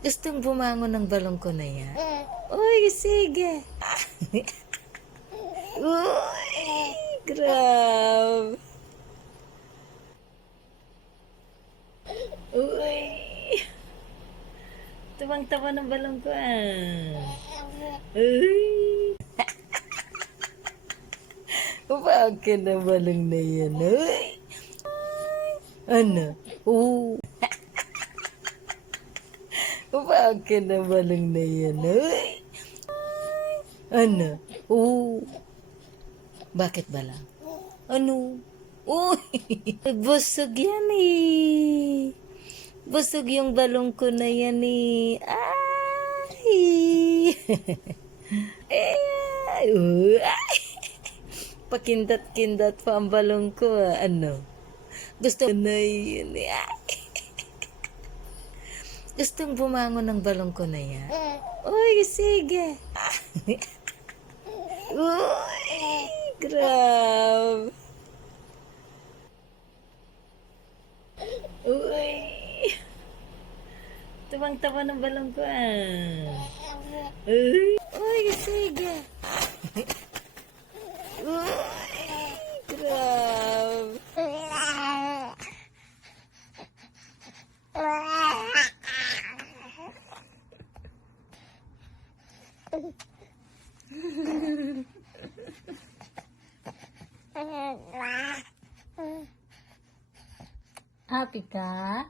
Gustong bumangon ng balong ko na yan? Uy, sige. Uy, grabe. Uy. Tawang-tawa ng balong ko Uy. Bakit na balong na yan? Uy. Ano? Bakit na balong na yan? Uy. Ano? Bakit balang? Ano? Uy. Busog yan eh. Busog yung balong ko na yan eh. Ay. Ay. Pakindat-kindat pa ang balong ko Ano? Gusto na yun eh. Gustong bumangon ng balong ko na yan? Uy, sige. Uy, grabe. Uy. Tawang-tawa ng balong ko Uy, sige. Uy, grabe. Happy ka?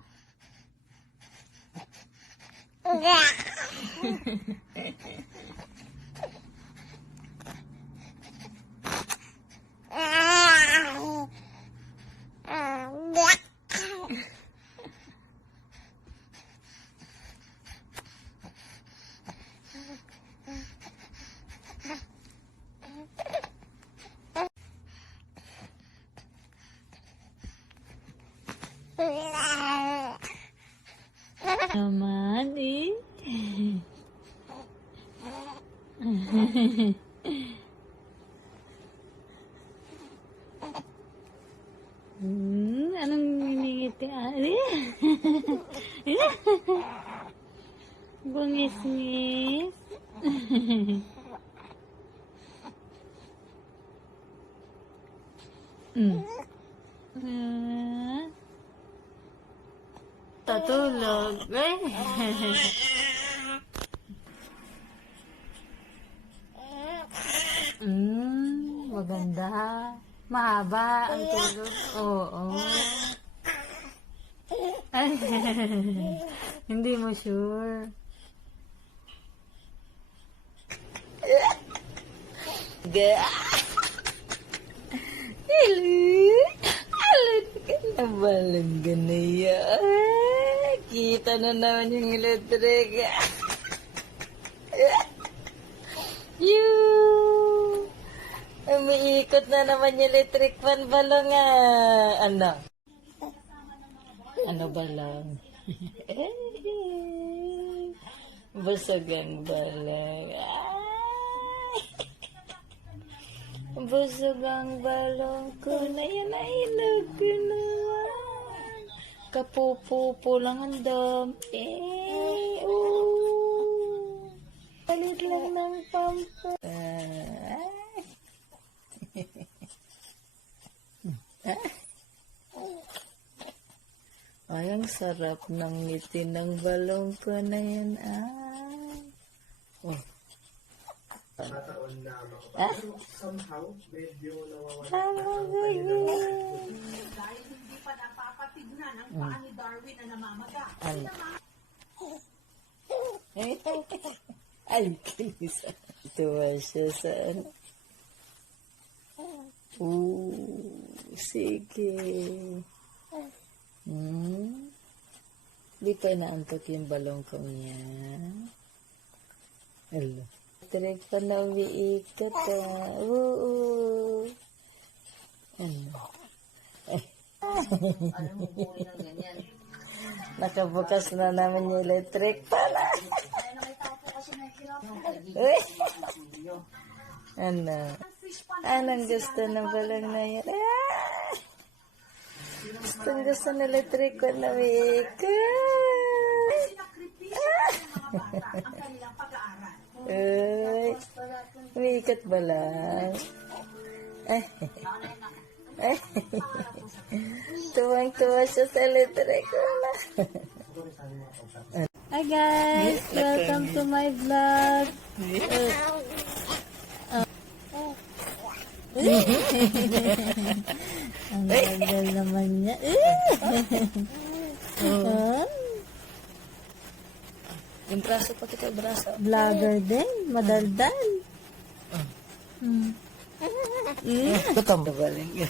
Naman eh. Anong miningiti ari? Bungis-ngis. Tatulog. Maganda. Mahaba ang tulog. Oo. Hindi mo sure. Balang ganaya. Kita na naman yung electric. Umiikot na naman yung electric fan balong Ano? Ano balong? Busog ang balong. Busog ang balong ko na yan ay nagkunuan. Kapupupo lang ang dami. Palit lang ng pampa. Ay, ang sarap ng ngiti ng balong ko na yan. Nataon na makapag somehow medyo nawawala dahil hindi pa napapatignan ang paa ni Darwin na namamaga. Ay, kinis. Tuwa siya sa sige. Di pa naantok yung balong kong yan. Hello. Direk pa na umiikot Ano? Alam mo, buhay ng ganyan. Nakabukas na naman yung electric pala. Kaya na may tao po kasi nahihirap. Ano? Anong gusto ng balong na yan? Gustong gusto nila triko na Mika. Sinakripisyo ng mga bata ang kanilang pag-aaral. Ay, umiikot ba lang? Ay, ay, tuwang-tuwa siya sa electric na. Hi guys, welcome to my vlog. Ang gandal naman niya. Yung braso pa kita, braso. Vlogger din, madaldal. Ano baling?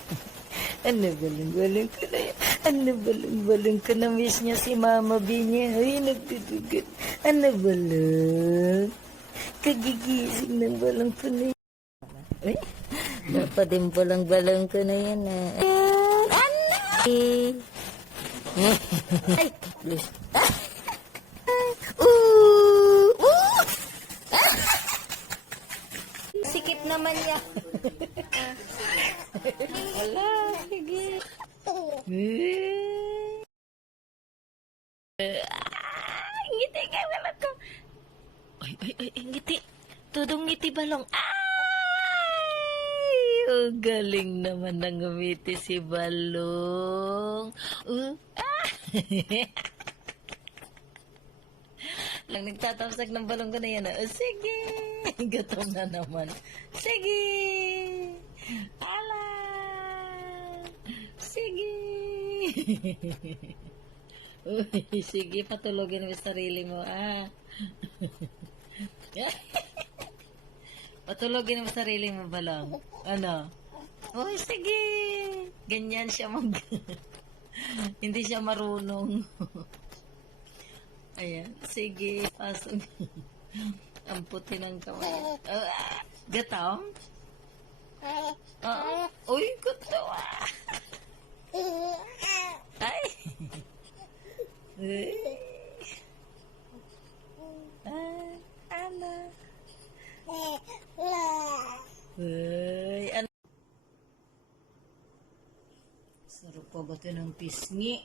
Ano baling ko na yan? Ano baling ko na miss niya si Mama B niya? Ay, nagtutugot. Ano baling? Kagigising ng balang ko na yan. Ay, napadim balang ko na yan. Ay, please. Sikip naman niya. Wala, sige. Ngiti ka wala ko. Ay, ngiti. Tudong ngiti balong. Ay! Oh, galing naman nang ngumiti si Balong. Lang nagtatamsak ng balong ko na yan. Oh, sige. Gutom na naman. Sige. Ala. Sige. Uy, sige, patulogin mo sarili mo, Patulogin mo sarili mo, Balong. Ano? Uy, sige. Ganyan siya Hindi siya marunong. Ayan. Sige, pasok. Ang puti ng kamay. Gatong? Uy, gusto Ay. Ano? Uy, ano? Sarap ko ba ito ng pisngi?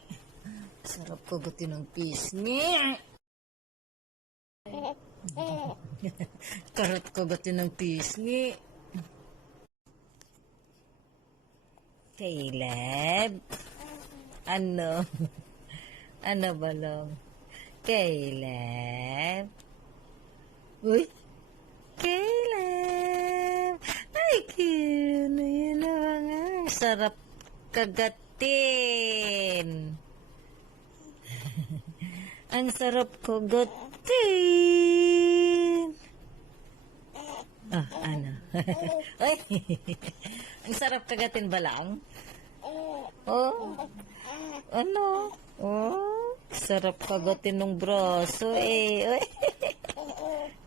Sarap ko ba ito ng pisngi? Karat ko ba ito ng pisngi? Caleb? Ano? Ano, Balong? Caleb? Uy! Caleb! Ay, cute! Yun na nga. Sarap kagatin. Ang sarap kagatin. Ano? Ay! Ang sarap kagatin ba lang? Oh? Ano? Oh? Sarap kagatin ng braso eh. Uy.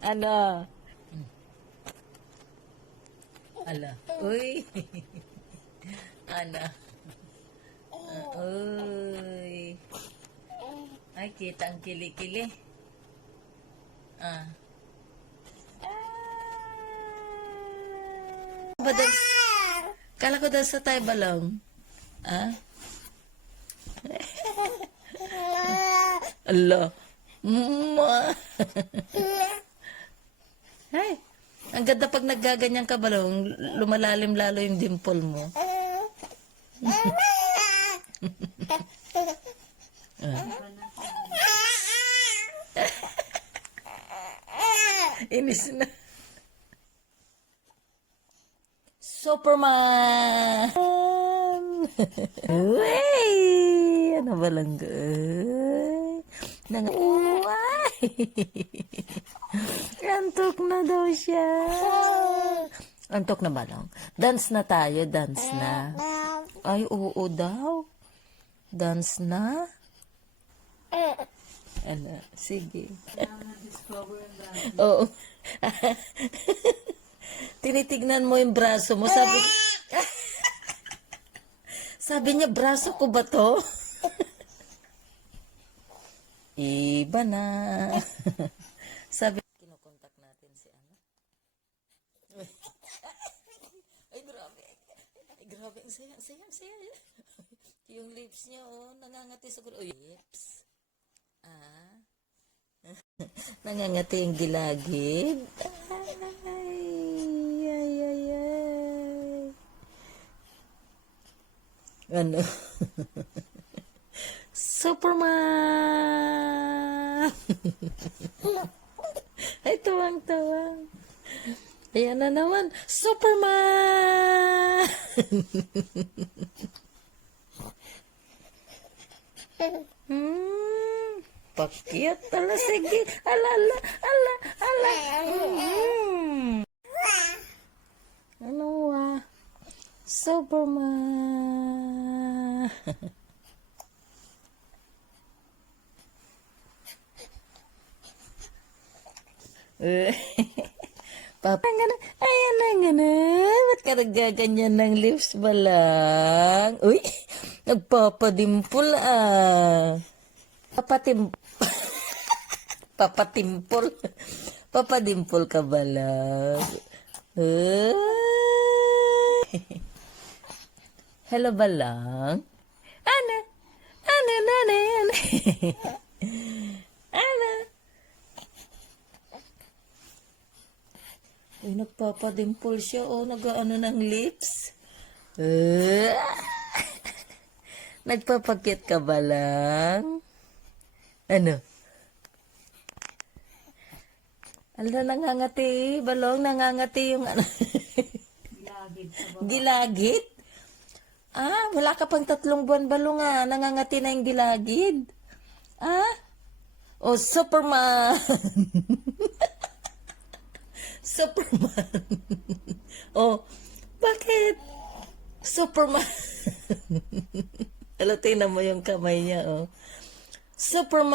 Ano? Ala. Uy. Ano? Uy. Ay, kita ang kili-kili. Badal. Kala ko daw sa tayo Balong. Allah. Ay, ang ganda pag naggaganyan ka, Balong, lumalalim lalo yung dimple mo. Inis na. Superman! Uy! Ano ba lang Uy! Antok na daw siya. Antok na ba lang? Dance na tayo, dance na. Ay, oo daw. Dance na? Ano, sige. Oo. Tinitignan mo yung braso mo. Sabi niya, braso ko ba to? Iba na. Sabi, kinukontak natin si ano. Ay, grabe. Ay, grabe. Ang saya. Yung lips niya, oh, nangangati sa gulo. Lips. Ah. Nangangati yung gilagid. Ay. Ano? Superman! Ay, tuwang-tuwang. Ayan na naman. Superman! Pakyat. Ala, sige. Ala. Ano Superman. Papa, ayan na nga na. Ba't ka nagaganyan ng lips ba lang? Uy, nagpapadimpol ah. Papatimpol. Papadimpol ka ba lang? Ay. Hello ba lang? Ano? Ano? Uy, nagpapadimple siya, oh, nag-ano ng lips. Nagpapakit ka ba lang? Ano? Ala, nangangati, balong, nangangati yung ano. Gilagid? Ah, wala ka pang 3 buwan balong ah, nangangati na yung gilagid. Ah? Oh, Superman! Superman. Oh, bakit? Superman. Alam, tingnan mo yung kamay niya, oh. Superman.